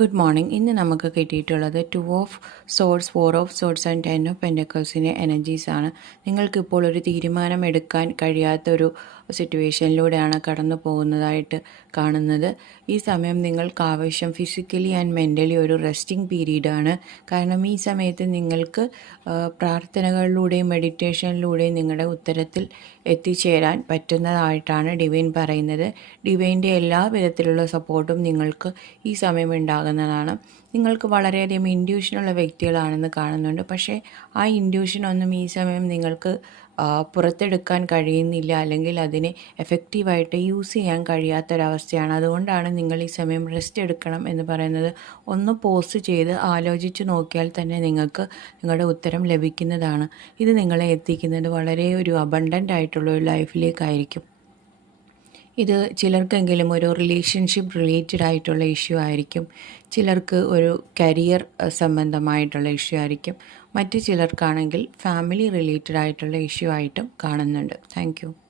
Good morning. ഇന്ന് നമുക്ക് കിട്ടിയിട്ടുള്ളത് 2 of swords, 4 of swords and 10 of പെൻറ്റക്കിൾസിൻ്റെ എനർജീസാണ്. നിങ്ങൾക്കിപ്പോൾ ഒരു തീരുമാനം എടുക്കാൻ കഴിയാത്തൊരു സിറ്റുവേഷനിലൂടെയാണ് കടന്നു പോകുന്നതായിട്ട് കാണുന്നത്. ഈ സമയം നിങ്ങൾക്ക് ആവശ്യം ഫിസിക്കലി ആൻഡ് മെൻ്റലി ഒരു റെസ്റ്റിംഗ് പീരീഡാണ്. കാരണം ഈ സമയത്ത് നിങ്ങൾക്ക് പ്രാർത്ഥനകളിലൂടെയും മെഡിറ്റേഷനിലൂടെയും നിങ്ങളുടെ ഉത്തരത്തിൽ എത്തിച്ചേരാൻ പറ്റുന്നതായിട്ടാണ് ഡിവൈൻ പറയുന്നത്. ഡിവൈൻ്റെ എല്ലാ വിധത്തിലുള്ള സപ്പോർട്ടും നിങ്ങൾക്ക് ഈ സമയം ഉണ്ടാകുന്നതാണ്. നിങ്ങൾക്ക് വളരെയധികം ഇൻഡ്യൂഷനുള്ള വ്യക്തികളാണെന്ന് കാണുന്നുണ്ട്. പക്ഷേ ആ ഇൻഡ്യൂഷനൊന്നും ഈ സമയം നിങ്ങൾക്ക് പുറത്തെടുക്കാൻ കഴിയുന്നില്ല, അല്ലെങ്കിൽ അതിനെ എഫക്റ്റീവായിട്ട് യൂസ് ചെയ്യാൻ കഴിയാത്തൊരവസ്ഥയാണ്. അതുകൊണ്ടാണ് നിങ്ങൾ ഈ സമയം റെസ്റ്റ് എടുക്കണം എന്ന് പറയുന്നത്. ഒന്ന് പോസ് ചെയ്ത് ആലോചിച്ച് നോക്കിയാൽ തന്നെ നിങ്ങൾക്ക് നിങ്ങളുടെ ഉത്തരം ലഭിക്കുന്നതാണ്. ഇത് നിങ്ങളെ എത്തിക്കുന്നത് വളരെ ഒരു അബണ്ടൻ്റ് ആയിട്ടുള്ള ഒരു ലൈഫിലേക്കായിരിക്കും. ഇത് ചിലർക്കെങ്കിലും ഒരു റിലേഷൻഷിപ്പ് റിലേറ്റഡ് ആയിട്ടുള്ള ഇഷ്യൂ ആയിരിക്കും, ചിലർക്ക് ഒരു കരിയർ സംബന്ധമായിട്ടുള്ള ഇഷ്യൂ ആയിരിക്കും, മറ്റ് ചിലർക്കാണെങ്കിൽ ഫാമിലി റിലേറ്റഡ് ആയിട്ടുള്ള ഇഷ്യൂ ആയിട്ടും കാണുന്നുണ്ട്. താങ്ക്